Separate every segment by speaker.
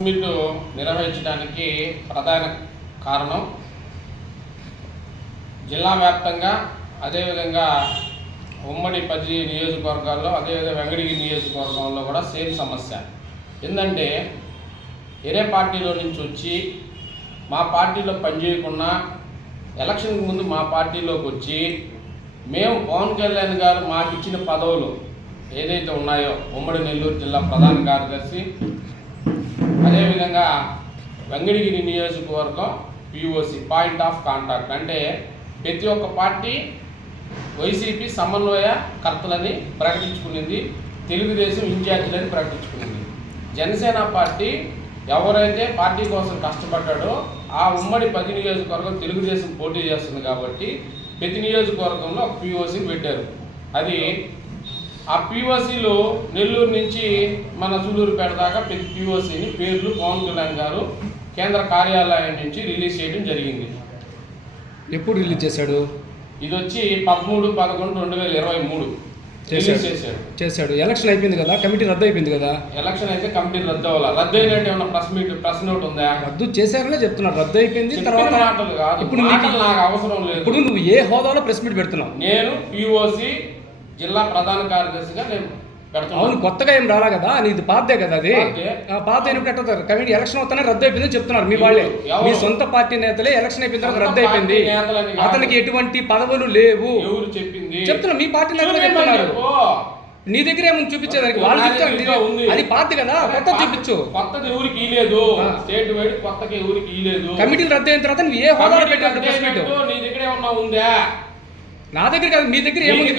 Speaker 1: Summit నిర్వహించడానికి ప్రధాన కారణం జిల్లా వ్యాప్తంగా అదేవిధంగా ఉమ్మడి పది నియోజకవర్గాల్లో అదేవిధంగా వెంగళగిరి నియోజకవర్గంలో కూడా సేమ్ సమస్య. ఏంటంటే వేరే పార్టీలో నుంచి వచ్చి మా పార్టీలో పనిచేయకుండా ఎలక్షన్కి ముందు మా పార్టీలోకి వచ్చి మేము పవన్ కళ్యాణ్ గారు మాకు ఇచ్చిన పదవులు ఏదైతే ఉన్నాయో ఉమ్మడి నెల్లూరు జిల్లా ప్రధాన కార్యదర్శి అదేవిధంగా వెంగళగిరి నియోజకవర్గం పిఓసి పాయింట్ ఆఫ్ కాంటాక్ట్ అంటే ప్రతి ఒక్క పార్టీ వైసీపీ సమన్వయ కర్తలని ప్రకటించుకునింది తెలుగుదేశం ఇన్ఛార్జీలని ప్రకటించుకునింది. జనసేన పార్టీ ఎవరైతే పార్టీ కోసం కష్టపడ్డాడో ఆ ఉమ్మడి పది నియోజకవర్గం తెలుగుదేశం పోటీ చేస్తుంది కాబట్టి ప్రతి నియోజకవర్గంలో ఒక పిఓసిని పెట్టారు. అది ఆ పిఓసిలో నెల్లూరు నుంచి మన సూలూరుపేట దాకా ప్రతి పిఓసిని పేర్లు పవన్ కళ్యాణ్ గారు కేంద్ర కార్యాలయం నుంచి రిలీజ్ చేయడం జరిగింది.
Speaker 2: ఎప్పుడు రిలీజ్ చేశాడు?
Speaker 1: ఇది వచ్చి పదమూడు పదకొండు రెండు వేల ఇరవై మూడు.
Speaker 2: చేశాడు.
Speaker 1: చేశాడు.
Speaker 2: ఎలక్షన్ అయిపోయింది కదా? కమిటీ రద్దు అయిపోయింది కదా?
Speaker 1: ఎలక్షన్ అయితే కమిటీ రద్దు అవ్వాలి రద్దు అయినట్టు ఏమన్నా ప్రెస్ మీట్ ప్రెస్ నోట్ ఉందా?
Speaker 2: రద్దు చేశారనే చెప్తున్నారు. రద్దు అయిపోయింది తర్వాత ఇప్పుడు నాకు
Speaker 1: అవసరం లేదు.
Speaker 2: ఇప్పుడు నువ్వు ఏ హోదాలో ప్రెస్ మీట్ పెడుతున్నావు?
Speaker 1: నేను పిఓసి జిల్లా ప్రధాన కార్యదర్శిగా నేను
Speaker 2: అవును కొత్తగా ఏం రాలా కదా? నీది పాతదే కదా అది? పాత. అయినప్పుడు ఎట్లా కమిటీ ఎలక్షన్ అవుతానే రద్దు అయిపోయింది చెప్తున్నారు మీ వాళ్ళే? మీ సొంత పార్టీ నేతలే ఎలక్షన్ అయిపోయిన తర్వాత రద్దు అయిపోయింది. అతనికి ఎటువంటి పదవులు లేవు.
Speaker 1: చెప్పింది?
Speaker 2: చెప్తున్నా మీ పార్టీ నేతలే చెప్తున్నారు. నీ దగ్గర ఏముంది చూపించేదానికి? వాళ్ళు చెప్తారు. అది పాత కదా? కొత్త చూపించు.
Speaker 1: కొత్తది ఊరికి ఇలేదు. స్టేట్ వైడ్ కొత్తకి ఇలేదు
Speaker 2: కమిటీలు రద్దు అయిన తర్వాత నువ్వు ఏ హోదాలో పెట్టావు?
Speaker 1: నీ దగ్గర ఏమన్నా ఉందా?
Speaker 2: నా దగ్గర కాదు మీ దగ్గర ఏముంది?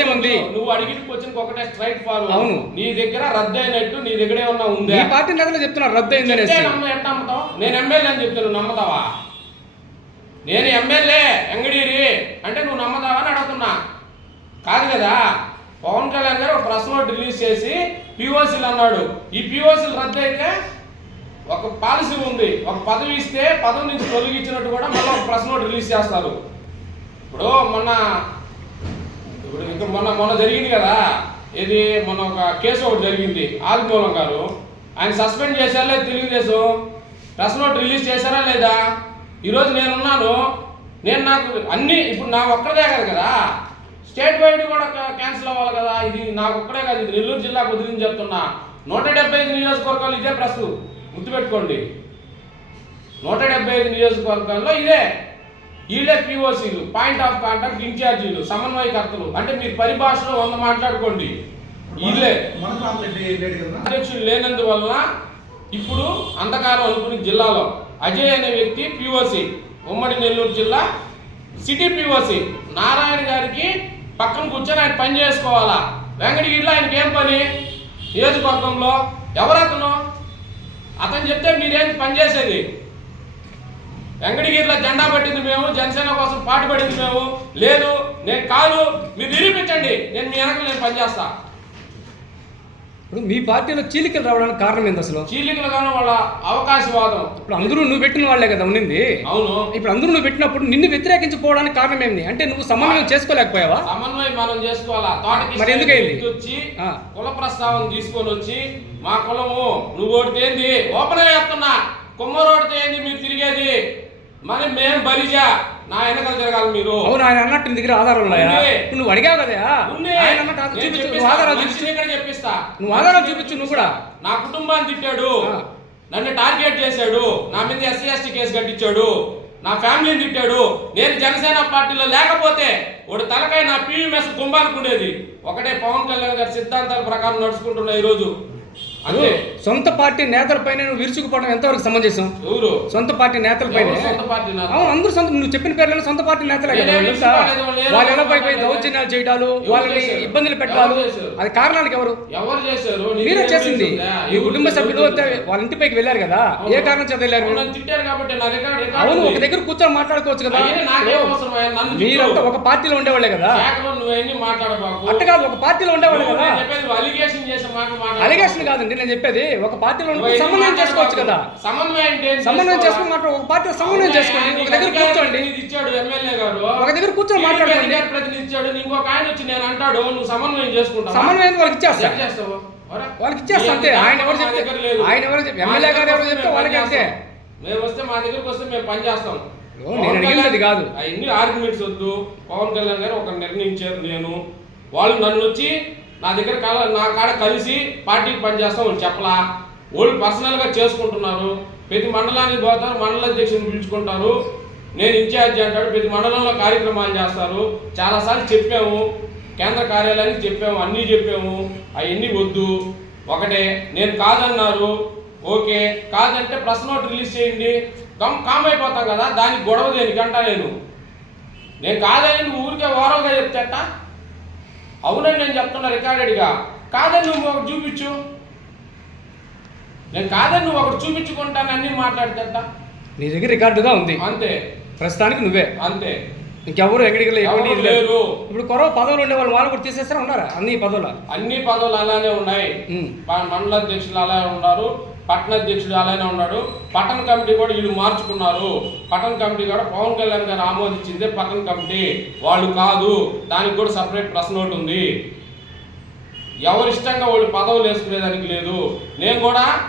Speaker 2: ఏముంది?
Speaker 1: నువ్వు అడిగిన క్వశ్చన్ ఒకటే స్ట్రైట్ ఫార్వర్డ్
Speaker 2: అవును.
Speaker 1: నీ దగ్గర రద్దు అయినట్టు నీ దగ్గర ఏమన్నా ఉందా?
Speaker 2: మీ పార్టీ నేతలు చెప్తున్నారు రద్దు అయింది అనేసి.
Speaker 1: నమ్మ ఎట్ట నమ్ముతావు? నేను ఎమ్మెల్యే అని చెప్తే నువ్వు నమ్మతావా? నేను ఎమ్మెల్యే ఎంగడీరి. అంటే నువ్వు నమ్మతావా అని అడుగుతున్నా. కాదు కదా? పవన్ కళ్యాణ్ గారు ఒక ప్రెస్ నోట్ రిలీజ్ చేసి పిఓసీలు అన్నాడు. ఈ పిఓసీలు రద్దు అయితే ఒక పాలసీ ఉంది. ఒక పదవి ఇస్తే పదవి నుంచి తొలగించినట్టు కూడా మళ్ళీ ఒక ప్రెస్ నోట్ రిలీజ్ చేస్తారు. ఇప్పుడు మొన్న ఇప్పుడు ఇంకా మొన్న మొన్న జరిగింది కదా. ఇది మొన్న ఒక కేసు ఒకటి జరిగింది. ఆదిమూలం గారు. ఆయన సస్పెండ్ చేశారా లేదా తెలుగుదేశం? ప్రెస్ నోట్ రిలీజ్ చేశారా లేదా? ఈరోజు నేనున్నాను. నేను నాకు అన్ని ఇప్పుడు నా ఒక్కడే కాదు కదా. స్టేట్ వైడ్ కూడా క్యాన్సిల్ అవ్వాలి కదా. ఇది నాకు ఒక్కడే కాదు. ఇది నెల్లూరు జిల్లాకు వదిలింది చెప్తున్నా నూట డెబ్బై ఐదు నియోజకవర్గాలు ఇదే ప్రెస్ గుర్తుపెట్టుకోండి. నూట డెబ్బై ఐదు నియోజకవర్గాల్లో ఇదే. వీళ్ళే పిఓసీలు పాయింట్ ఆఫ్ కాంటాక్ట్ ఇన్ఛార్జీలు సమన్వయకర్తలు. అంటే మీరు పరిభాషలో వంద మాట్లాడుకోండి. వీళ్ళే అధ్యక్షులు లేనందువలన ఇప్పుడు అంధకారం అనుకుని జిల్లాలో అజయ్ అనే వ్యక్తి పిఓసి ఉమ్మడి నెల్లూరు జిల్లా సిటీ పిఓసి నారాయణ గారికి పక్కన కూర్చొని ఆయన పని చేసుకోవాలా? వెంకటగిరిలో ఆయనకి ఏం పని? నియోజకవర్గంలో ఎవరతను? అతను చెప్తే మీరేం పని చేసేది? వెంకటగిరిలో జెండా పట్టింది మేము జనసేన కోసం పాటు పడింది మేము. లేదు నేను కాదు మీరు నిరూపించండి నేను మీ వెనక నేను పనిచేస్తా.
Speaker 2: ఇప్పుడు మీ పార్టీలో చీలికలు రావడానికి కారణం ఏంది అసలు?
Speaker 1: చీలికలుగాను వాళ్ళ అవకాశవాదం.
Speaker 2: ఇప్పుడు అందరూ నువ్వు పెట్టిన వాళ్ళే కదా ఉండింది
Speaker 1: అవును.
Speaker 2: ఇప్పుడు అందరూ నువ్వు పెట్టినప్పుడు నిన్ను వ్యతిరేకించకపోవడానికి కారణం ఏంది? అంటే నువ్వు సమన్వయం చేసుకోలేకపోయావా?
Speaker 1: సమన్వయం మనం చేసుకోవాలా? తోటకి
Speaker 2: మరి?
Speaker 1: వ్యక్తి వచ్చి. కుల ప్రస్తావన తీసుకొని వచ్చి మా కులము నువ్వు ఓడితే ఏంది? ఓపెన్ చెప్తున్నా. కుమ్మరోడితే ఏంది మీరు తిరిగేది? మరి మేము బలిజా నా వెనకాల తిరగాలి మీరు.
Speaker 2: అవును ఆయన అన్నట్టు నీ దగ్గర ఆధారాలు ఉన్నాయా? నువ్వు అడిగావు కదా. ఆయన అన్నట్టు చూపించు. నువ్వు ఆధారాలు చూపించు.
Speaker 1: ఇక్కడ చెప్పిస్తా.
Speaker 2: నువ్వు ఆధారాలు చూపించు నువ్వు కూడా.
Speaker 1: నా కుటుంబాన్ని తిట్టాడు. నన్ను టార్గెట్ చేశాడు. నా మీద ఎస్సీ ఎస్టీ కేసు కట్టించాడు. నా ఫ్యామిలీని తిట్టాడు. నేను జనసేన పార్టీలో లేకపోతే వాడు తలకాయ నా పీఎంఎస్ కుంభానుకునేది ఒకటే పవన్ కళ్యాణ్ గారి సిద్ధాంతాల ప్రకారం నడుచుకుంటున్నా ఈరోజు.
Speaker 2: సొంత పార్టీ నేతలపైన నువ్వు విరుచుకుపోవడం ఎంతవరకు సమంజసం? సొంత పార్టీ నేతలపైన అందరూ సొంత నువ్వు చెప్పిన పేర్లను సొంత పార్టీ నేతలే కదా.
Speaker 1: వాళ్ళు
Speaker 2: వాళ్ళు ఎలా దౌర్జన్యాలు చేయడాలు వాళ్ళని? ఇబ్బందులు పెట్టాలు? అది కారణానికి ఎవరు? మీరే చేసింది? మీ
Speaker 1: ఎవరు
Speaker 2: కుటుంబ సభ్యులు వాళ్ళ ఇంటిపైకి వెళ్ళారు కదా. ఏ. కారణం చేత వెళ్ళారు? అవును. ఒక దగ్గర కూర్చొని మాట్లాడుకోవచ్చు కదా. మీరంతా ఒక పార్టీలో ఉండేవాళ్ళే కదా. అట్ట కాదు ఒక పార్టీలో ఉండేవాళ్ళు కదా.
Speaker 1: అలిగేషన్.
Speaker 2: అలిగేషన్ కాదండి నేను చెప్పేది ఒక పార్టీలో
Speaker 1: ఎన్ని
Speaker 2: సమన్వయం చేసుకోవచ్చు కదా.
Speaker 1: సమన్వయం?
Speaker 2: సమన్వయం? చేసుకుని మాట్లాడు ఒక పార్టీలో సమన్వయం చేసుకోండి? ఒక దగ్గర కూర్చోండి
Speaker 1: ఇచ్చాడు ఎమ్మెల్యే గారు
Speaker 2: ఒక దగ్గర కూర్చొని మాట్లాడండి.
Speaker 1: ప్రతినిధి ఇచ్చాడు ఇంకొక ఆయన వచ్చి నేను అంటాడు నువ్వు సమన్వయం చేసుకుంటావా
Speaker 2: సమన్వయం వాళ్ళకి ఇచ్చేస్తా వాళ్ళకి ఇచ్చేస్తా అంతే. ఆయన ఎవరు చెప్తే-. ఆయన ఎవరు ఎమ్మెల్యే గారు ఎవరు చెప్తే వాళ్ళకి అంతే.
Speaker 1: మేము వస్తే మా దగ్గరకు వస్తే మేము పని చేస్తాం
Speaker 2: నేను అడిగింది అది కాదు.
Speaker 1: అవన్నీ ఆర్గ్యుమెంట్స్ వద్దు పవన్ కళ్యాణ్ గారు ఒక నిర్ణయించారు నేను వాళ్ళు నన్ను వచ్చి నా దగ్గర కల నా కాడ కలిసి పార్టీకి పనిచేస్తాం వాళ్ళు చెప్పలా. వాళ్ళు పర్సనల్గా చేసుకుంటున్నారు. ప్రతి మండలానికి పోతారు మండల అధ్యక్షుని పిలుచుకుంటారు. నేను ఇన్ఛార్జ్ అంటాడు ప్రతి మండలంలో కార్యక్రమాలు చేస్తారు. చాలాసార్లు చెప్పాము కేంద్ర కార్యాలయానికి చెప్పాము అన్నీ చెప్పాము. అవన్నీ వద్దు. ఒకటే నేను కాదన్నారు. ఓకే కాదంటే ప్రెస్ నోట్ రిలీజ్ చేయండి. కమ్ కామ్ అయిపోతాం కదా దానికి గొడవ దేనికంట నేను. నేను కాదని ఊరికే ఓరల్గా చెప్తేట అవునని నేను చెప్తున్నా రికార్డెడ్గా కాదని నువ్వు ఒకటి చూపించు. నేను కాదని నువ్వు ఒకటి చూపించుకుంటాను అన్నీ మాట్లాడితేట
Speaker 2: నీ దగ్గర రికార్డుగా ఉంది.
Speaker 1: అంతే.
Speaker 2: ప్రస్తుతానికి నువ్వే.
Speaker 1: అంతే.
Speaker 2: ఇంకెవరు ఎక్కడికి.
Speaker 1: లేరు.
Speaker 2: ఇప్పుడు కొరవ పదవులు ఉండే వాళ్ళు వాళ్ళు కూడా తీసేస్తారా? ఉన్నారా? అన్ని పదవులు?
Speaker 1: అన్ని పదవులు అలానే ఉన్నాయి. మండల అధ్యక్షులు అలానే ఉన్నారు. పట్టణాధ్యక్షుడు అలానే ఉన్నాడు. పట్టణ కమిటీ కూడా వీళ్ళు మార్చుకున్నారు. పట్టణ కమిటీ కూడా పవన్ కళ్యాణ్ గారు ఆమోదించిందే పట్టణ కమిటీ. వాళ్ళు కాదు. దానికి కూడా సపరేట్ ప్రశ్న ఒకటి ఉంది. ఎవరిష్టంగా వాళ్ళు పదవులు వేసుకునేదానికి లేదు. నేను కూడా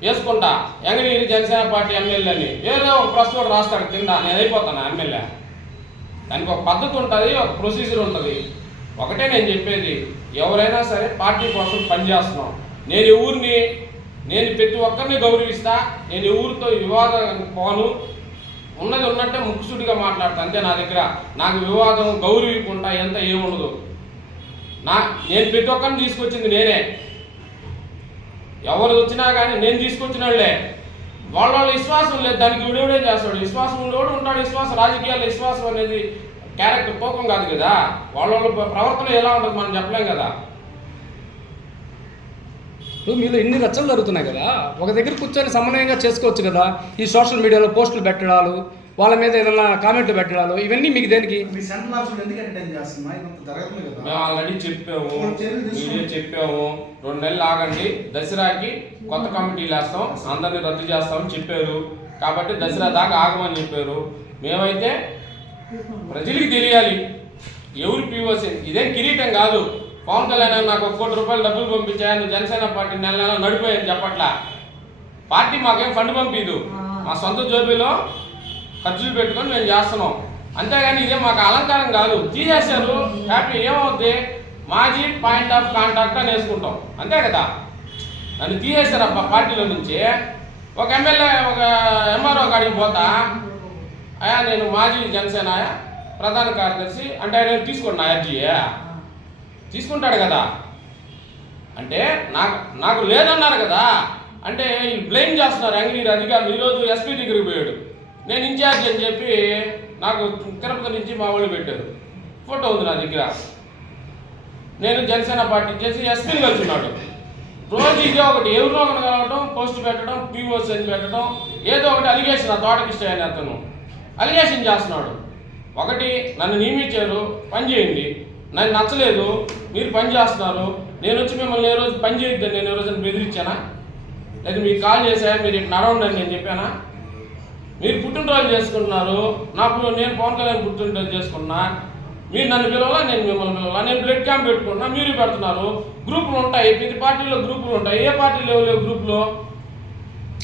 Speaker 1: వేసుకుంటా. ఎంగనీరి జనసేన పార్టీ ఎమ్మెల్యేని. ఏదో ఒక ప్రశ్న రాస్తాడు. కింద నేను అయిపోతాను ఎమ్మెల్యే? దానికి ఒక పద్ధతి ఉంటుంది ఒక ప్రొసీజర్ ఉంటుంది. ఒకటే నేను చెప్పేది. ఎవరైనా సరే పార్టీ కోసం పనిచేస్తున్నాం. నేను ఊరిని నేను ప్రతి ఒక్కరిని గౌరవిస్తా నేను ఎవరితో వివాదం పోను. ఉన్నది ఉన్నట్టే ముక్కుసుడిగా మాట్లాడతా అంతే నా దగ్గర. నాకు వివాదం గౌరవికుంటా ఎంత ఏముండదు. నా నేను ప్రతి ఒక్కరిని తీసుకొచ్చింది నేనే. ఎవరు వచ్చినా కానీ నేను తీసుకొచ్చిన వాళ్ళే. వాళ్ళ వాళ్ళ విశ్వాసం లేదు దానికి విడివిడేం చేస్తాడు? విశ్వాసం ఉండేవాడు ఉంటాడు విశ్వాసం రాజకీయాల్లో విశ్వాసం అనేది క్యారెక్టర్ పోకం కాదు కదా. వాళ్ళ వాళ్ళ ప్రవర్తన ఎలా ఉంటుంది మనం చెప్పలేం కదా.
Speaker 2: ఇప్పుడు మీలో ఇన్ని రచ్చలు జరుగుతున్నాయి కదా? ఒక దగ్గర కూర్చొని సమన్వయంగా చేసుకోవచ్చు కదా? ఈ సోషల్ మీడియాలో పోస్టులు పెట్టడాలు వాళ్ళ మీద ఏదైనా కామెంట్లు పెట్టడాలు ఇవన్నీ మీకు దేనికి?
Speaker 1: మేము
Speaker 3: కదా.
Speaker 1: ఆల్రెడీ చెప్పాము. మీరే చెప్పాము రెండు నెలలు ఆగండి దసరాకి కొత్త కమిటీలు వేస్తాం అందరిని రద్దు చేస్తామని చెప్పారు. కాబట్టి దసరా దాకా ఆగమని చెప్పారు. మేమైతే ప్రజలకి తెలియాలి. ఎవరు పీఓసి ఇదేం కిరీటం కాదు. పవన్ కళ్యాణ్ నాకు ఒక కోటి రూపాయలు డబ్బులు పంపించాయని జనసేన పార్టీ నెల నెల నడిపోయని చెప్పట్లా. పార్టీ మాకేం ఫండ్ పంపిదు. మా సొంత జోబీలో ఖర్చులు పెట్టుకొని మేము చేస్తున్నాం. అంతేగాని ఇదే మాకు అలంకారం కాదు. తీసేశారు. హ్యాపీ ఏమవుద్ది? మాజీ పాయింట్ ఆఫ్ కాంటాక్ట్ అని వేసుకుంటాం. అంతే కదా? నన్ను తీసేశారు అబ్బా పార్టీలో నుంచి. ఒక ఎమ్మెల్యే ఒక ఎంఆర్ఓ కాడికి పోతా. అయా నేను మాజీ జనసేన ప్రధాన కార్యదర్శి. అంటే ఆయన తీసుకోండి నా తీసుకుంటాడు కదా. అంటే నాకు నాకు లేదన్నారు కదా. అంటే వీళ్ళు బ్లేమ్ చేస్తున్నారు అంగనీరు అధికారులు. ఈరోజు ఎస్పీ దగ్గరికి పోయాడు. నేను ఇన్ఛార్జ్ అని చెప్పి నాకు తిరుపతి నుంచి మా వాళ్ళు పెట్టారు. ఫోటో ఉంది నా దగ్గర. నేను జనసేన పార్టీ చేసి ఎస్పీని కలిసిన్నాడు రోజు ఇదే ఒకటి ఎవరినో ఒకటి కలవడం పోస్ట్ పెట్టడం పీఓస్ అని పెట్టడం ఏదో ఒకటి అలిగేషన్ ఆ తోటకిష్ట అని అతను. అలిగేషన్ చేస్తున్నాడు. ఒకటి నన్ను నియమించారు పని చేయండి. నాకు నచ్చలేదు మీరు పని చేస్తున్నారు నేను వచ్చి మిమ్మల్ని ఏ రోజు పని చేయొద్దని నేను ఏ రోజు బెదిరించానా? లేదా మీకు కాల్ చేశా మీరు ఇటు నడవండి అని నేను చెప్పానా? మీరు పుట్టినరోజు చేసుకుంటున్నారు నాకు నేను పవన్ కళ్యాణ్ పుట్టినరోజు చేసుకున్నా మీరు నన్ను పిలవాలా నేను మిమ్మల్ని పిలవాలా? నేను బ్లడ్ క్యాంప్ పెట్టుకున్నా మీరు పెడుతున్నారు. గ్రూపులు ఉంటాయి ప్రతి పార్టీలో గ్రూపులు ఉంటాయి. ఏ పార్టీలో లేవు గ్రూపులో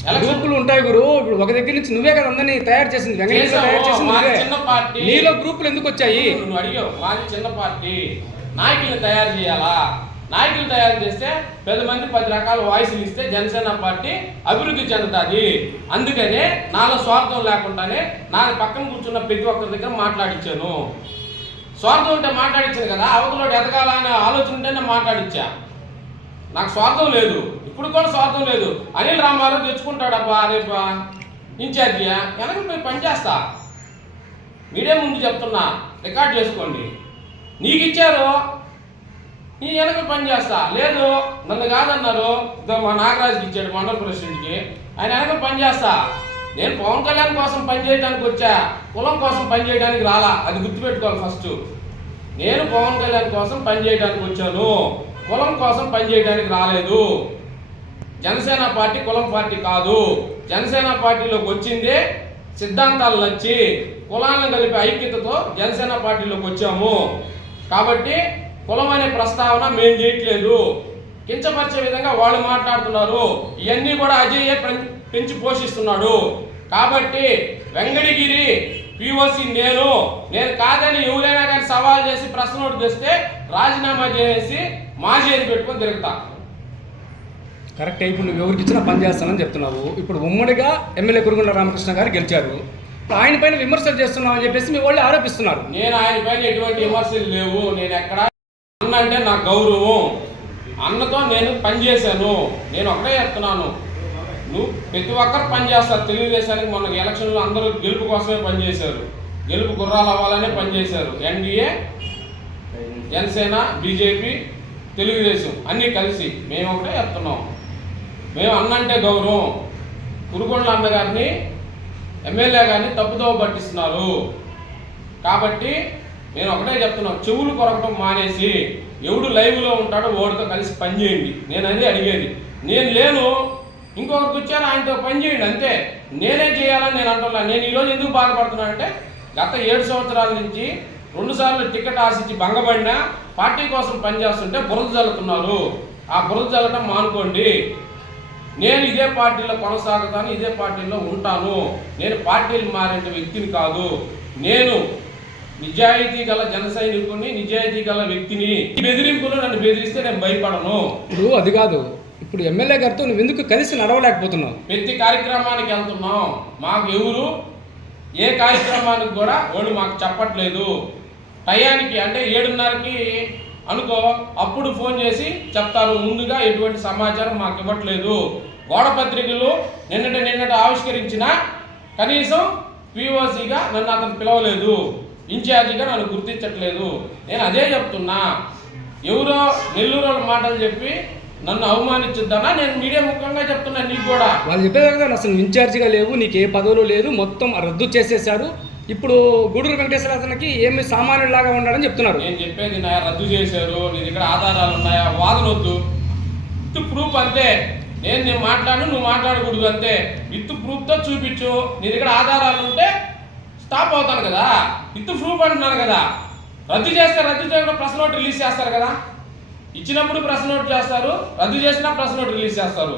Speaker 2: గ్రూపులు ఉంటాయి గురు. ఇప్పుడు ఒక దగ్గర నుంచి నువ్వే కదా అందరినీ తయారు చేసింది. వెంకటేశ్వర. తయారు చేసింది
Speaker 1: మాది చిన్న పార్టీ.
Speaker 2: నీలో గ్రూపులు ఎందుకు వచ్చాయి?
Speaker 1: నువ్వు అడిగావు. మాది చిన్న పార్టీ. నాయకుల్ని తయారు చేయాలా? నాయకులు తయారు చేస్తే పది మంది పది రకాల వాయిస్లు ఇస్తే జనసేన పార్టీ అభివృద్ధి చెందుతుంది. అందుకనే నాలో స్వార్థం లేకుండానే నా పక్కన కూర్చున్న ప్రతి ఒక్కరి దగ్గర మాట్లాడించాను స్వార్థం ఉంటే మాట్లాడించాను కదా. అవతలోడు ఎదగాల అనే ఆలోచన ఉంటేనే మాట్లాడించా నాకు స్వార్థం లేదు. ఇప్పుడు కూడా స్వార్థం లేదు. అనిల్ రామారావు తెచ్చుకుంటాడబ్బా రేపు ఇన్ఛార్జియా వెనక పోయి పనిచేస్తా మీడియా ముందు చెప్తున్నా రికార్డ్ చేసుకోండి. నీకు ఇచ్చారు నీ వెనక పని చేస్తా. లేదు నన్ను కాదన్నారు. మా నాగరాజుకి ఇచ్చాడు మండల ప్రెసిడెంట్కి. ఆయన వెనక పని చేస్తా. నేను పవన్ కళ్యాణ్ కోసం పని చేయడానికి వచ్చా కులం కోసం పని చేయడానికి రాలా. అది గుర్తుపెట్టుకోవాలి ఫస్ట్. నేను పవన్ కళ్యాణ్ కోసం పని చేయడానికి వచ్చాను. కులం కోసం పనిచేయడానికి రాలేదు. జనసేన పార్టీ కులం పార్టీ కాదు. జనసేన పార్టీలోకి వచ్చిందే సిద్ధాంతాలు నచ్చి కులాలను కలిపి ఐక్యతతో జనసేన పార్టీలోకి వచ్చాము. కాబట్టి కులం అనే ప్రస్తావన మేము చేయట్లేదు. కించపరిచే విధంగా వాళ్ళు మాట్లాడుతున్నారు. ఇవన్నీ కూడా అజయ్ పెంచి పోషిస్తున్నాడు. కాబట్టి వెంగడిగిరి పిఓసి నేను నేను కాదని ఎవరైనా కానీ సవాల్ చేసి ప్రశ్న నోటు తెస్తే రాజీనామా చేసి మాజీ అని పెట్టుకొని తిరుగుతా.
Speaker 2: కరెక్ట్ ఇప్పుడు నువ్వు ఎవరికి ఇచ్చినా పని చేస్తానని చెప్తున్నావు. ఇప్పుడు ఉమ్మడిగా ఎమ్మెల్యే కురుగుండ రామకృష్ణ గారు గెలిచారు. ఆయన పైన విమర్శలు చేస్తున్నావు అని చెప్పేసి మీ వాళ్ళు ఆరోపిస్తున్నారు.
Speaker 1: నేను ఆయన పైన ఎటువంటి విమర్శలు లేవు. నేను ఎక్కడ అన్న అంటే నా గౌరవం. అన్నతో నేను పని చేశాను. నేను ఒకటే చెప్తున్నాను. నువ్వు ప్రతి ఒక్కరు పని చేస్తారు. తెలుగుదేశానికి మొన్న ఎలక్షన్లో అందరూ గెలుపు కోసమే పనిచేశారు గెలుపు గుర్రాలు అవ్వాలనే పనిచేశారు ఎన్డీఏ జనసేన బీజేపీ తెలుగుదేశం అన్నీ కలిసి మేము ఒకటే చెప్తున్నాం. మేము అన్నంటే గౌరవం. కురుగొండల అన్నగారిని ఎమ్మెల్యే గారిని తప్పుదోవ పట్టిస్తున్నారు. కాబట్టి నేను ఒకటే చెప్తున్నాం. చెవులు కొరకటం మానేసి ఎవడు లైవ్లో ఉంటాడో ఓడితో కలిసి పనిచేయండి నేను అది అడిగేది. నేను లేను. ఇంకొకరికి వచ్చారు ఆయనతో పని చేయండి అంతే. నేనే చేయాలని నేను అంటున్నా. నేను ఈరోజు ఎందుకు బాధపడుతున్నా అంటే గత ఏడు సంవత్సరాల నుంచి రెండుసార్లు టికెట్ ఆశించి భంగపడినా పార్టీ కోసం పనిచేస్తుంటే బురద జల్లుతున్నారు. ఆ బురద జల్లటం మానుకోండి. నేను ఇదే పార్టీలో కొనసాగుతాను ఇదే పార్టీలో ఉంటాను. నేను పార్టీలు మారే వ్యక్తిని కాదు. నేను నిజాయితీ గల జన సైనికుని నిజాయితీ గల వ్యక్తిని. ఈ బెదిరింపులు నన్ను బెదిరిస్తే నేను భయపడను.
Speaker 2: అది కాదు. ఇప్పుడు ఎమ్మెల్యే గారితో నువ్వు ఎందుకు కలిసి నడవలేకపోతున్నావు?
Speaker 1: ప్రతి కార్యక్రమానికి వెళ్తున్నాం. మాకు ఎవరు? ఏ కార్యక్రమానికి కూడా వాళ్ళు మాకు చెప్పట్లేదు. టయానికి అంటే ఏడున్నరకి అనుకో అప్పుడు ఫోన్ చేసి చెప్తారు. ముందుగా ఎటువంటి సమాచారం మాకు ఇవ్వట్లేదు. గోడపత్రికలు నిన్నటి నిన్నటి ఆవిష్కరించిన కనీసం పిఓసిగా నన్ను అతను పిలవలేదు. ఇన్ఛార్జిగా నన్ను గుర్తించట్లేదు. నేను అదే చెప్తున్నా. ఎవరో నెల్లూరు వాళ్ళ మాటలు చెప్పి నన్ను అవమానించుద్దానా నేను మీడియా ముఖంగా చెప్తున్నా నీకు కూడా.
Speaker 2: వాళ్ళు చెప్పేది కదా అసలు ఇన్ఛార్జిగా లేవు నీకు ఏ పదవులు లేదు మొత్తం రద్దు చేసేశారు. ఇప్పుడు గూడూరు వెంకటేశ్వర అతనికి ఏమి సామాన్యులాగా ఉన్నాడని చెప్తున్నారు.
Speaker 1: నేను చెప్పేది నా రద్దు చేశారు నీ దగ్గర ఆధారాలు ఉన్నాయా? వాదన వద్దు విత్ ప్రూఫ్ అంతే. నేను నేను మాట్లాడు నువ్వు మాట్లాడకూడదు అంతే. విత్ ప్రూఫ్తో చూపించు. నీ దగ్గర ఆధారాలు ఉంటే స్టాప్ అవుతాను కదా. విత్ ప్రూఫ్ అంటున్నాను కదా. రద్దు చేస్తే రద్దు చేయకుండా ప్రెస్ నోట్ రిలీజ్ చేస్తారు కదా. ఇచ్చినప్పుడు ప్రెస్ నోట్ చేస్తారు రద్దు చేసినా ప్రెస్ నోట్ రిలీజ్ చేస్తారు.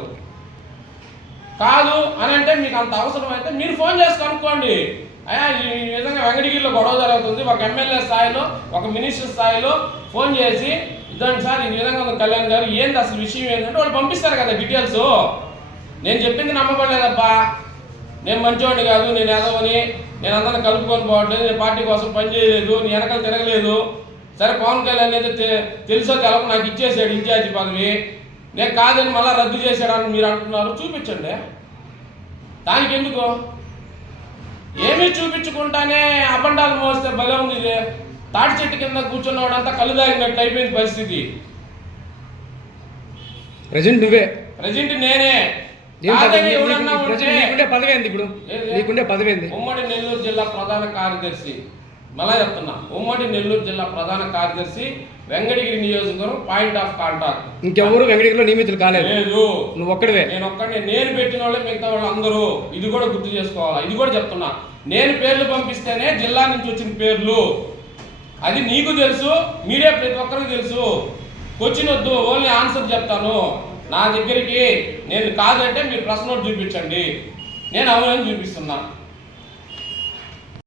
Speaker 1: కాదు అని అంటే మీకు అంత అవసరం అయితే మీరు ఫోన్ చేసి కనుక్కోండి. అయ్యా ఈ విధంగా వెంకటగిరిలో గొడవ జరుగుతుంది ఒక ఎమ్మెల్యే స్థాయిలో ఒక మినిస్టర్ స్థాయిలో ఫోన్ చేసి ఇదండి సార్ ఈ విధంగా ఉంది కళ్యాణ్ గారు ఏంది అసలు విషయం ఏంటంటే వాళ్ళు పంపిస్తారు కదా డీటెయిల్స్ నేను చెప్పింది నమ్మబడలేదబ్బా. నేను మంచివాడిని కాదు నేను ఎదవని నేను అందరిని కలుపుకొని పోవట్లేదు నేను పార్టీ కోసం పని చేయలేదు నీ వెనకాల తిరగలేదు. సరే పవన్ కళ్యాణ్ అయితే తెలుసో తెలక నాకు ఇచ్చేసాడు ఇన్ఛార్జి పదవి. నేను కాదని మళ్ళీ రద్దు చేశాడని మీరు అంటున్నారు చూపించండి. దానికి ఎందుకు ఏమీ చూపించుకుంటానే అబండాలు మోస్తే భలే ఉంది ఇది. తాటి చెట్టు కింద కూర్చున్నవాడంతా కళ్ళు దాగినట్టు అయిపోయింది పరిస్థితి.
Speaker 2: ప్రజెంట్ నువ్వే.
Speaker 1: ప్రజెంట్ నేనే.
Speaker 2: నీకుండే ఇప్పుడు? నీకుండే
Speaker 1: ఉమ్మడి నెల్లూరు జిల్లా ప్రధాన కార్యదర్శి. మళ్ళా చెప్తున్నా. ఉమ్మడి నెల్లూరు జిల్లా ప్రధాన కార్యదర్శి వెంకటగిరి నియోజకవర్గం పాయింట్ ఆఫ్ కాంటాక్ట్.
Speaker 2: ఇంకెవరు వెంకటగిరిలో నియమితులు కాలేదు.
Speaker 1: లేదు.
Speaker 2: నువ్వు ఒక్కడివే.
Speaker 1: నేను ఒక్కడిని. నేను పెట్టిన వాళ్ళే మిగతా వాళ్ళు అందరూ. ఇది కూడా గుర్తు చేసుకోవాలా? ఇది కూడా చెప్తున్నా. నేను పేర్లు పంపిస్తేనే జిల్లా నుంచి వచ్చిన పేర్లు. అది నీకు తెలుసు మీడియా ప్రతి ఒక్కరికి తెలుసు. క్వశ్చన్ వద్దు ఓన్లీ ఆన్సర్ చెప్తాను. నా దగ్గరికి నేను కాదంటే మీరు ప్రశ్న చూపించండి. నేను అవునని చూపిస్తున్నా.